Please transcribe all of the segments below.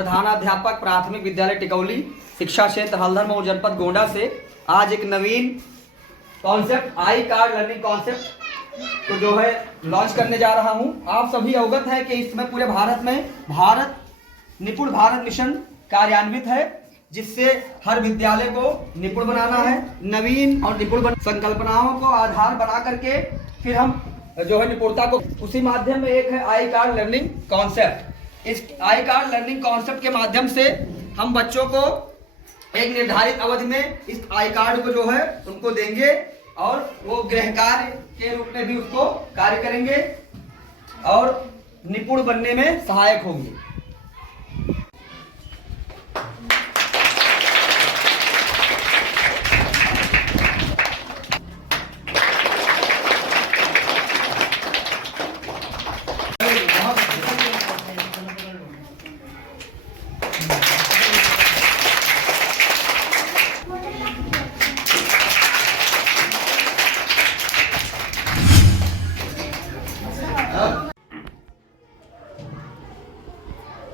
प्रधानाध्यापक प्राथमिक विद्यालय टिकौली, शिक्षा क्षेत्र हल्दर मऊ, जनपद गोंडा से आज एक नवीन concept I card learning concept तो जो है लॉन्च करने जा रहा हूं। आप सभी अवगत है कि इस समय पूरे भारत में निपुण भारत मिशन कार्यान्वित है, जिससे हर विद्यालय को निपुण बनाना है। नवीन और निपुण संकल्पनाओं को आधार बना करके फिर हम जो है निपुणता को उसी माध्यम में एक है आई कार्ड लर्निंग कॉन्सेप्ट। इस आई कार्ड लर्निंग कॉन्सेप्ट के माध्यम से हम बच्चों को एक निर्धारित अवधि में इस आई कार्ड को जो है उनको देंगे और वो गृह कार्य के रूप में भी उसको कार्य करेंगे और निपुण बनने में सहायक होंगे।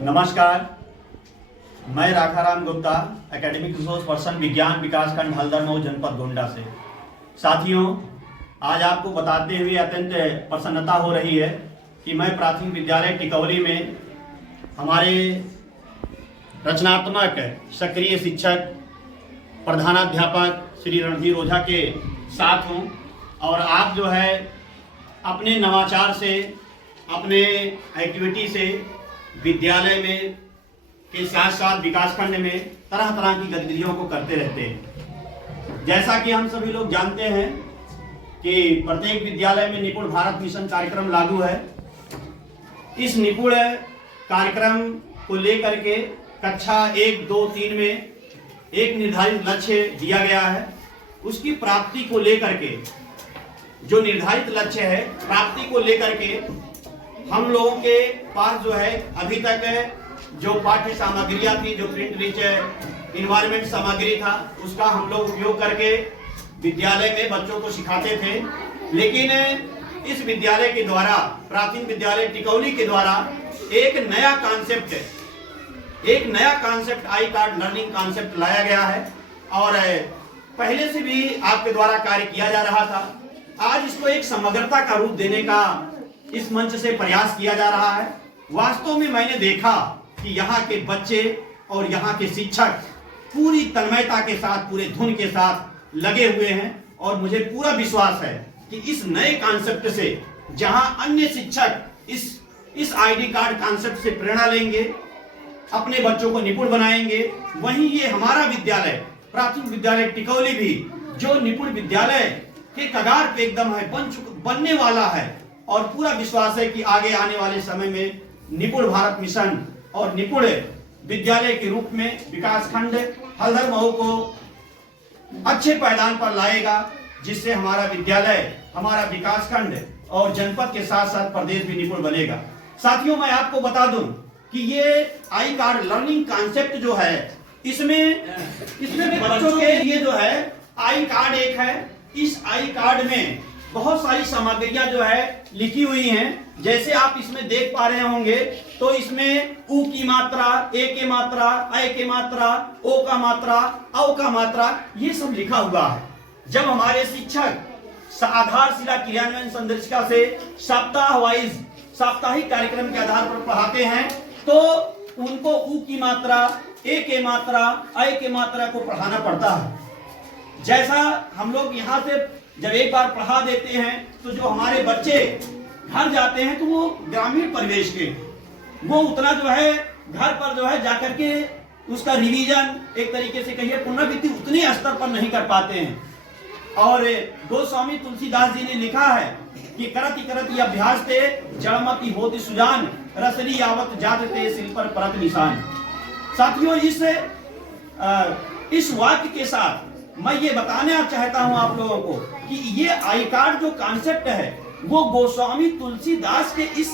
नमस्कार, मैं राखाराम गुप्ता, एकेडमिक रिसोर्स पर्सन, विज्ञान विकास खंड हल्दर मऊ, जनपद गोंडा से। साथियों, आज आपको बताते हुए अत्यंत प्रसन्नता हो रही है कि मैं प्राथमिक विद्यालय टिकौली में हमारे रचनात्मक सक्रिय शिक्षक प्रधानाध्यापक श्री रणधीर ओझा के साथ हूँ और आप जो है अपने नवाचार से, अपने एक्टिविटी से विद्यालय में के साथ साथ विकासखंड में तरह तरह की गतिविधियों को करते रहते हैं। जैसा कि हम सभी लोग जानते हैं कि प्रत्येक विद्यालय में निपुण भारत मिशन कार्यक्रम लागू है। इस निपुण कार्यक्रम को लेकर के कक्षा 1, 2, 3 में एक निर्धारित लक्ष्य दिया गया है। उसकी प्राप्ति को लेकर के जो निर्धारित लक्ष्य है, प्राप्ति को लेकर के हम लोगों के पास जो है अभी तक जो पाठ्य सामग्रियां थी, जो प्रिंट रिच इन्वायरमेंट सामग्री था, उसका हम लोग उपयोग करके विद्यालय में बच्चों को सिखाते थे। लेकिन इस विद्यालय के द्वारा, प्राथमिक विद्यालय टिकौली के द्वारा एक नया concept I card learning concept लाया गया है और पहले से भी आपके द्वारा कार्य किया जा रहा था। आज इसको एक समग्रता का रूप देने का इस मंच से प्रयास किया जा रहा है। वास्तव में मैंने देखा कि यहाँ के बच्चे और यहाँ के शिक्षक पूरी तन्मयता के साथ, पूरे धुन के साथ लगे हुए हैं और मुझे पूरा विश्वास है कि इस नए कॉन्सेप्ट से जहाँ अन्य शिक्षक इस आईडी कार्ड कॉन्सेप्ट से प्रेरणा लेंगे, अपने बच्चों को निपुण बनाएंगे, वहीं ये हमारा विद्यालय प्राथमिक विद्यालय टिकौली भी जो निपुण विद्यालय के कगार पे एकदम है, बनने वाला है और पूरा विश्वास है कि आगे आने वाले समय में निपुण भारत मिशन और निपुण विद्यालय के रूप में विकासखंड हल्दर मऊ को अच्छे पायदान पर लाएगा, जिससे हमारा विद्यालय, हमारा विकासखंड और जनपद के साथ साथ प्रदेश भी निपुण बनेगा। साथियों, मैं आपको बता दूं कि ये आई कार्ड लर्निंग कॉन्सेप्ट जो है, इसमें बच्चों के लिए जो है आई कार्ड एक है। इस आई कार्ड में बहुत सारी सामग्रियां जो है लिखी हुई हैं। जैसे आप इसमें देख पा रहे होंगे तो इसमें उ की मात्रा, ए के मात्रा, ऐ के मात्रा, ओ का मात्रा, औ का मात्रा, ये सब लिखा हुआ है। जब हमारे शिक्षक आधारशिला क्रियान्वयन संदर्शिका से साप्ताहिक कार्यक्रम के आधार पर पढ़ाते हैं तो उनको उ की मात्रा, ए के मात्रा, ऐ के मात्रा को पढ़ाना पड़ता है। जैसा हम लोग यहाँ से जब एक बार पढ़ा देते हैं तो जो हमारे बच्चे घर जाते हैं तो वो ग्रामीण परिवेश के वो उतना जो है घर पर जो है जाकर के उसका रिवीजन, एक तरीके से कहिए पुनरावृत्ति उतने स्तर पर नहीं कर पाते हैं। और गोस्वामी तुलसीदास जी ने लिखा है कि करति करति अभ्यास ते जड़मति होति सुजान, रसरी आवत जात ते सिल पर परत निशान। साथियों, इस वाक्य के साथ मैं ये बताना चाहता हूं आप लोगों को कि ये आई कार्ड जो कॉन्सेप्ट है वो गोस्वामी तुलसीदास के इस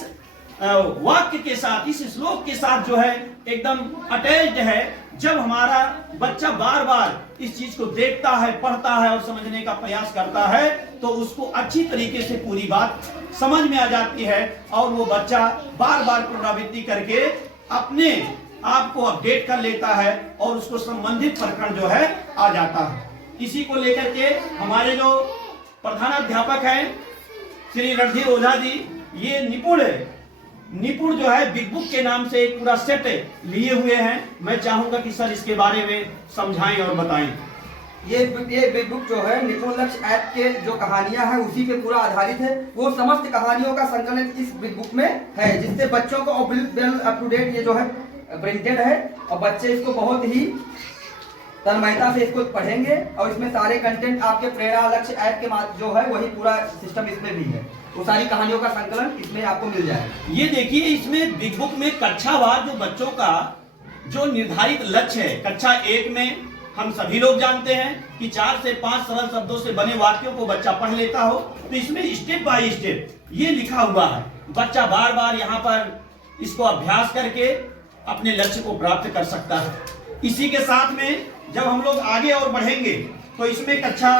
वाक्य के साथ, इस श्लोक के साथ जो है एकदम अटैच्ड है। जब हमारा बच्चा बार बार इस चीज को देखता है, पढ़ता है और समझने का प्रयास करता है तो उसको अच्छी तरीके से पूरी बात समझ में आ जाती है और वो बच्चा बार बार पुनरावृत्ति करके अपने आपको अपडेट कर लेता है और उसको संबंधित प्रकरण जो है आ जाता है। इसी को लेकर के हमारे जो प्रधानाध्यापक हैं श्री रणधीर ओझा जी, ये निपुण जो है बिग बुक के नाम से एक पूरा सेट लिए हुए हैं। मैं चाहूंगा कि सर इसके बारे में समझाएं और बताएं। ये बिग बुक जो है निपुण लक्ष्य ऐप के जो कहानियां हैं उसी पे पूरा आधारित है। वो समस्त कहानियों का संकलन इस बिग बुक में है, जिससे बच्चों को अप टू डेट ये जो है प्रिंटेड है और बच्चे इसको बहुत ही तन्मयता से इसको पढ़ेंगे। और इसमें सारे कंटेंट आपके प्रेरणा लक्ष्य ऐप के माध्यम जो है वही पूरा सिस्टम इसमें भी है, वो सारी कहानियों का संकलन इसमें आपको मिल जाएगा। ये देखिए, इसमें बिग बुक में कक्षावार जो बच्चों का जो निर्धारित लक्ष्य है, कक्षा 1 में हम सभी लोग जानते हैं कि 4 से 5 सरल शब्दों से बने वाक्यों को बच्चा पढ़ लेता हो, तो इसमें स्टेप बाय स्टेप ये लिखा हुआ है। बच्चा बार बार यहाँ पर इसको अभ्यास करके अपने लक्ष्य को प्राप्त कर सकता है। इसी के साथ में जब हम लोग आगे और बढ़ेंगे तो इसमें कक्षा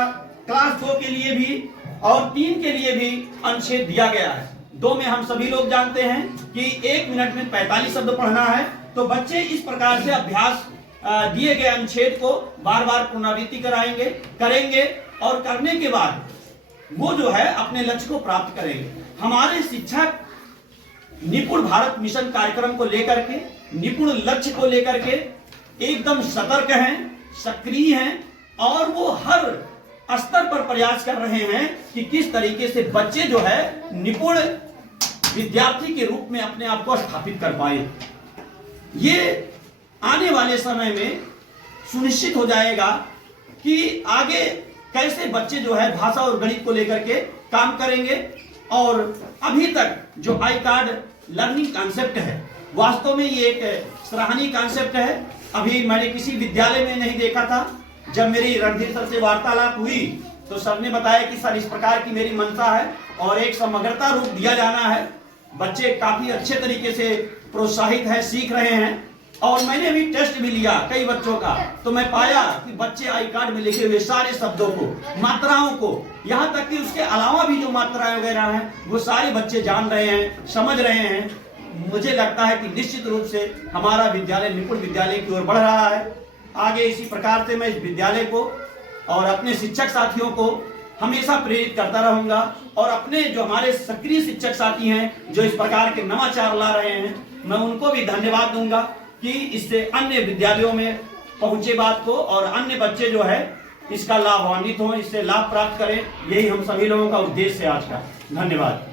क्लास 2 के लिए भी और 3 के लिए भी अनुच्छेद दिया गया है। 2 में हम सभी लोग जानते हैं कि 1 मिनट में 45 शब्द पढ़ना है, तो बच्चे इस प्रकार से अभ्यास दिए गए अनुच्छेद को बार बार पुनरावृत्ति करेंगे और करने के बाद वो जो है अपने लक्ष्य को प्राप्त करेंगे। हमारे शिक्षक निपुण भारत मिशन कार्यक्रम को लेकर के, निपुण लक्ष्य को लेकर के एकदम सतर्क हैं, सक्रिय हैं और वो हर स्तर पर प्रयास कर रहे हैं कि किस तरीके से बच्चे जो है निपुण विद्यार्थी के रूप में अपने आप को स्थापित कर पाए। ये आने वाले समय में सुनिश्चित हो जाएगा कि आगे कैसे बच्चे जो है भाषा और गणित को लेकर के काम करेंगे। और अभी तक जो आई कार्ड लर्निंग कॉन्सेप्ट है, वास्तव में ये एक सराहनीय कॉन्सेप्ट है। अभी मैंने किसी विद्यालय में नहीं देखा था। जब मेरी रणधीर सर से वार्तालाप हुई तो सर ने बताया कि सर इस प्रकार की मेरी मंशा है और एक समग्रता रूप दिया जाना है। बच्चे काफी अच्छे तरीके से प्रोत्साहित है, सीख रहे हैं। और मैंने भी टेस्ट भी लिया कई बच्चों का, तो मैं पाया कि बच्चे आई कार्ड में लिखे हुए सारे शब्दों को, मात्राओं को, यहाँ तक कि उसके अलावा भी जो मात्राएं वगैरह हैं वो सारे बच्चे जान रहे हैं, समझ रहे हैं। मुझे लगता है कि निश्चित रूप से हमारा विद्यालय निपुण विद्यालय की ओर बढ़ रहा है। आगे इसी प्रकार से मैं इस विद्यालय को और अपने शिक्षक साथियों को हमेशा प्रेरित करता रहूंगा और अपने जो हमारे सक्रिय शिक्षक साथी हैं जो इस प्रकार के नवाचार ला रहे हैं, मैं उनको भी धन्यवाद दूंगा कि इससे अन्य विद्यालयों में पहुंचे बात को और अन्य बच्चे जो है इसका लाभान्वित हों, इससे लाभ प्राप्त करें। यही हम सभी लोगों का उद्देश्य है आज का। धन्यवाद।